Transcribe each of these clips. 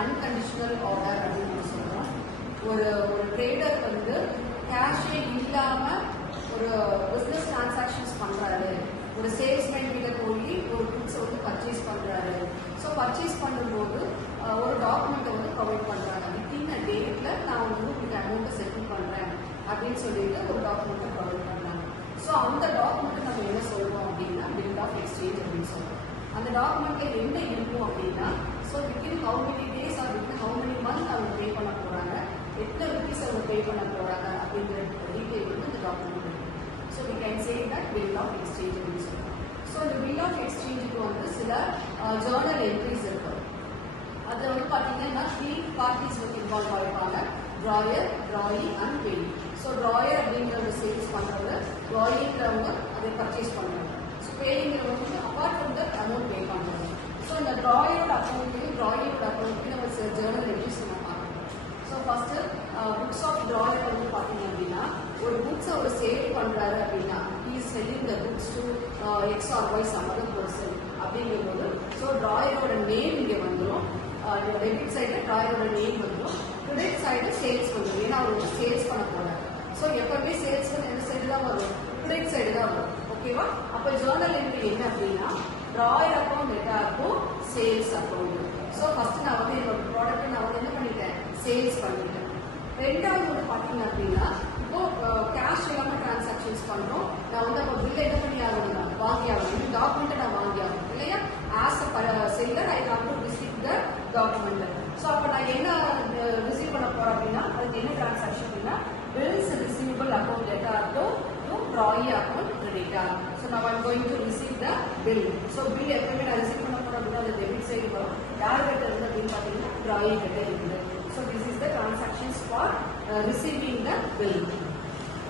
Unconditional order அப்படின்னு சொல்றோம். ஒரு ட்ரேடர் வந்து கேஷே இல்லாம ஒரு பிசினஸ் டிரான்சாக்ஷன்ஸ் பண்றாரு, ஒரு சேல்ஸ்மேன் கிட்ட போய் ஒரு குட்ஸ் வந்து பர்ச்சேஸ் பண்றாரு. ஸோ பர்ச்சேஸ் பண்ணும்போது ஒரு டாக்குமெண்ட்டை வந்து ப்ரொவைட் பண்றாங்க. வித்தின் அ டேட்ல நான் வந்து உங்களுக்கு அமௌண்ட்டை செட்டில் பண்றேன் அப்படின்னு சொல்லிட்டு ஒரு டாக்குமெண்ட்டை ப்ரொவைட் பண்றாங்க. ஸோ அந்த டாக்குமெண்ட்டை நம்ம என்ன சொல்றோம் அப்படின்னா பில் ஆஃப் எக்ஸ்சேஞ்ச் அப்படின்னு சொல்றோம். அந்த டாக்குமெண்ட்ல என்ன இருக்கும் அப்படின்னா, so within how many days or within how many month அவங்க பே பண்ண போறாங்க, எத்தனை ருபீஸ் அவங்க பே பண்ண போறாங்க அப்படிங்கிற டீட்டெயில் வந்து இந்த டாக்குமெண்ட் இருக்கு. So we can say that bill of exchange அப்படின்னு சொல்றோம். ஸோ இந்த பில் ஆஃப் எக்ஸ்சேஞ்சுக்கு வந்து சில ஜேர்னல் என்ட்ரிஸ் இருக்கு. அதில் வந்து பார்த்தீங்கன்னா 3 பார்ட்டிஸ் வந்து இன்வால்வ் ஆகிருப்பாங்க: drawer, drawee and payee. So drawer அப்படிங்கிறத சேல்ஸ் பண்ணுறது, ட்ராயிங்கிறவங்க அதை பர்ச்சேஸ் பண்ணுறாங்க. ஸோ பேயிங்கிறவங்க apart from the amount pay பண்ணுறாங்க. ஸோ இந்த ட்ராயரோட அக்கௌண்ட்லையும் ட்ராயிரோட அக்கௌண்ட்லையும் ஒரு ஜேர்னல் என்ட்ரிஸ் நம்ம பார்க்கணும். So first books of drawer வந்து பார்த்தீங்க அப்படின்னா, ஒரு புக்ஸை ஒரு சேல் பண்ணுறாரு அப்படின்னா, is selling the books to X or Y some other person அப்படிங்கும்போது, ஸோ ட்ராயரோட நேம் இங்கே வந்துடும். டெபிட் சைடில் ட்ராயரோட நேம் வந்துடும், கிரெடிட் சைடில் சேல்ஸ் வந்துடும். ஏன்னா அவர் வந்து சேல்ஸ் பண்ண போறாரு. ஸோ எப்பவுமே சேல்ஸ் வந்து எந்த சைடு தான் வரும்? கிரெடிட் சைடு தான் வரும். ஓகேவா? அப்போ ஜேர்னல் என்ட்ரி என்ன அப்படின்னா, ட்ராயர் அக்கௌண்ட் எட்டாருக்கும் சேல்ஸ் அக்கௌண்ட். ஸோ ஃபர்ஸ்ட் நான் வந்து என்னோட ப்ராடக்ட்டை நான் வந்து என்ன பண்ணிட்டேன்? சேல்ஸ் பண்ணிட்டேன். ரெண்டாவது வந்து பார்த்தீங்க அப்படின்னா, இப்போ கேஷ் இல்லாமல் டிரான்சாக்ஷன்ஸ் பண்ணுறோம். நான் வந்து அப்போ பில்லை என்ன பண்ணி ஆகணும்? வாங்கி ஆகணும். டாக்குமெண்ட்டை நான் வாங்கி ஆகணும் இல்லையா? As a seller I have to receive the document. So அப்போ நான் என்ன ரிசீவ் பண்ண போறேன் அப்படின்னா, அதுக்கு என்ன டிரான்சாக்ஷன் அப்படின்னா, bills receivable account letter to drawee account creditor. So now I'm going to receive the bill. So bill எப்பவுமே நான் ரிசீவ் பண்ண போறேன் அப்படின்னா அது டெபிட் சைடு வரும். யார் கிட்ட இருந்து அப்படின்னு பார்த்தீங்கன்னா ட்ராயி கிட்ட இருக்குது. So this is the transactions for receiving the bill.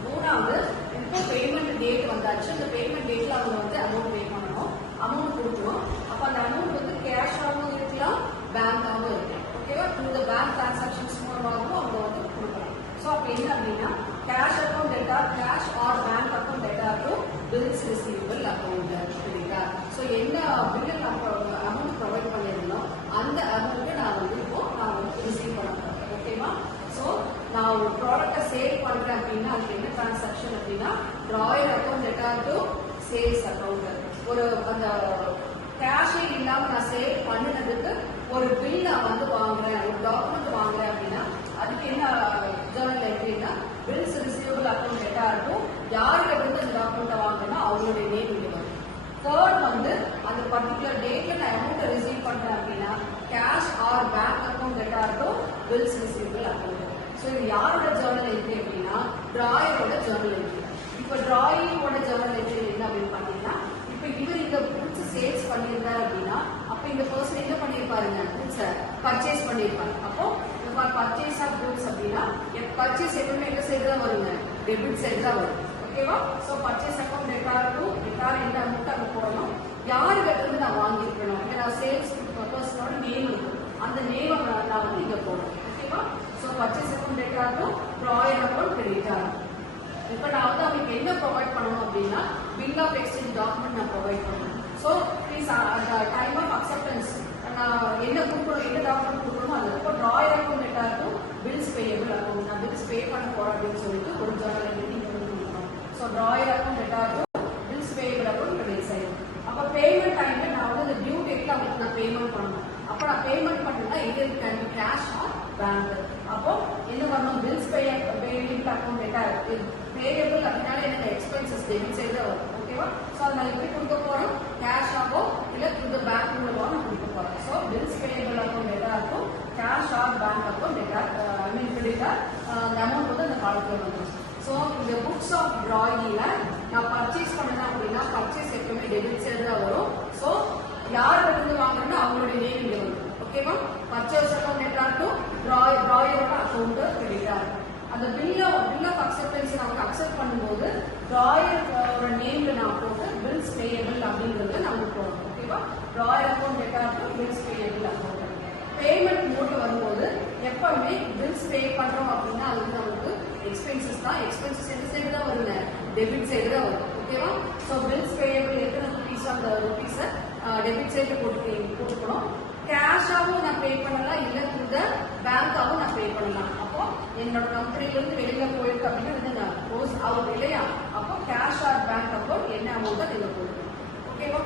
மூணாவது, இப்போ பேமெண்ட் டேட் வந்தாச்சு. அந்த பேமெண்ட் டேட்ல அவங்க வந்து அமௌண்ட் பே பண்ணணும், அமௌண்ட் கொடுக்கணும். அப்போ அந்த அமௌண்ட் வந்து கேஷாகவும் இருக்கலாம், பேங்காகவும் இருக்கலாம். ஓகேவா? இந்த பேங்க் டிரான்சாக்ஷன்ஸ் மூலமாகவும் அவங்க வந்து கொடுக்கலாம். ஸோ அப்போ என்ன அப்படின்னா, cash account debtor, cash or bank account debtor to bills receivable account creditor. So என்ன பில்லு நான் அமௌண்ட் ப்ரொவைட் பண்ணியிருந்தோம் அந்த அமௌண்ட்டை நான் வந்து இப்போ நான் வந்து ரிசீவ் பண்ண போறேன். ஓகேவா? ஸோ நான் ஒரு ப்ராடக்டை சேல் பண்றேன் அப்படின்னா அதுக்கு என்ன டிரான்சாக்ஷன் அப்படின்னா, drawer account letter to sales account. ஒரு அந்த கேஷே இல்லாம நான் சேல் பண்ணினதுக்கு ஒரு பில் நான் வந்து வாங்குறேன், ஒரு டாக்குமெண்ட் வாங்குறேன் அப்படின்னா அதுக்கு என்ன ஜேர்னல் என்ட்ரினா, bills receivable account letter to யாருக்கு வந்து அந்த டாக்குமெண்ட்டை வாங்குறேன்னா அவங்களுடைய நேம் இங்கே வரும். தேர்ட் வந்து அந்த பர்டிகுலர் டேட்ல நான் அமௌண்ட்டை ரிசீவ் பண்றேன் அப்படின்னா cash or bank account letter to bills receivable account. So இது யாரோட ஜேர்னல் என்ட்ரி அப்படின்னா ட்ராயரோட ஜேர்னல் என்ட்ரி. இப்போ ட்ராயிங்கோட ஜேர்னல் என்ட்ரி என்ன அப்படின்னு பார்த்தீங்கன்னா, இப்போ இவர் இந்த புக்ஸ் சேல்ஸ் பண்ணியிருந்தார் அப்படின்னா அப்போ இந்த பர்சன் என்ன பண்ணியிருப்பாருங்க? புக்ஸை பர்ச்சேஸ் பண்ணியிருப்பாங்க. அப்போ பர்ச்சேஸ் ஆஃப் குட்ஸ் அப்படின்னா பர்ச்சேஸ் எப்பவுமே எந்த சைடு தான் வருங்க? டெபிட் சைடு தான் வரும். ஓகேவா? So purchase account debtor to debtor என்ன அமௌண்ட் அங்கே போடணும், யாருக்கு இருந்து நான் வாங்கியிருக்கணும், நான் சேல்ஸ் பர்சனோட நேம் இருக்கும், அந்த நேமை நான் வந்து இங்கே போடணும். ஓகேவா? So purchase account debtor to drawer account creditor. இப்போ நான் வந்து அவங்களுக்கு என்ன ப்ரொவைட் பண்ணணும் அப்படின்னா, பில் ஆஃப் எக்ஸ்சேஞ்ச் டாக்குமெண்ட் நான் ப்ரொவைட் பண்ணணும். So please time of acceptance நான் என்ன கொடுக்கணும், என்ன டாக்குமெண்ட் கொடுக்கணும் அது. இப்போ drawer account letter to bills payable account, நான் பில்ஸ் பே பண்ண போறேன் அப்படின்னு சொல்லிட்டு ஒரு ஜேர்னல் என்ட்ரி இங்கே வந்து கொடுக்கணும். So drawer account letter to bills payable account credit side. அப்போ பேமெண்ட் டைம்ல நான் வந்து அந்த டியூ டேட்ல அவங்களுக்கு நான் பேமெண்ட் பண்ணணும். அப்போ நான் பேமெண்ட் பண்ணணும்னா இது can be cash or bank. அப்போ என்ன பண்ணணும்? Bills payable account letter payable அப்படின்னால எனக்கு எக்ஸ்பென்சஸ் டெபிட் சைடு தான் வரும். ஓகேவா? ஸோ அதை நான் எப்படி கொடுக்க போறோம்? கேஷ் ஆகோ இல்லை இந்த பேங்க் மூலமாக நான் கொடுக்க போறேன். So bills payable account debtor இருக்கும், cash or bank account debtor I mean creditor. அந்த அமௌண்ட் வந்து அந்த காலத்தில் வந்துடும். ஸோ இந்த புக்ஸ் ஆஃப் ட்ராயிங்ல நான் பர்ச்சேஸ் பண்ணேன் அப்படின்னா பர்ச்சேஸ் எப்பவுமே டெபிட் சைடு தான் வரும். ஸோ யார் வந்து வாங்குறேன்னா அவங்களுடைய நேம் இங்கே வரும். ஓகேவா? பர்ச்சேஸ் அக்கௌண்ட் லெட்டர் டு ட்ராயரோட அக்கௌண்ட் கிரெடிட்டர். அந்த பில் ஆஃப் அக்செப்டன்ஸ் நமக்கு அக்செப்ட் பண்ணும்போது ட்ராயரோட நேம்ல நான் போட்டு பில்ஸ் பேயபிள் அப்படிங்கிறத நம்ம போடணும். ஓகேவா? Drawer account letter to bills payable account. Payment mode வரும்போது எப்பவுமே பில்ஸ் பே பண்றோம் அப்படின்னா அது வந்து நமக்கு எக்ஸ்பென்சஸ் தான். எக்ஸ்பென்சஸ் எந்த சைடு தான் வருங்க? டெபிட் சைடு தான் வரும். ஓகேவா? ஸோ பில்ஸ் பேயபிள் எத்தனை ருபீஸ் அந்த ருபீஸை டெபிட் சைட்ல போட்டுக்கணும். கேஷாவும் நான் பே பண்ணலாம், இல்ல த்ரூ த பேங்காவும் நான் பே பண்ணலாம். அப்போ என்னோட கம்பெனில இருந்து வெளியில போயிருக்கு அப்படின்னு நான் க்ளோஸ் அவுட் இல்லையா, அப்போ கேஷ் ஆர் பேங்க் அக்கௌண்ட் என்ன அமௌண்ட் நீங்க போடுங்க. ஓகேவா?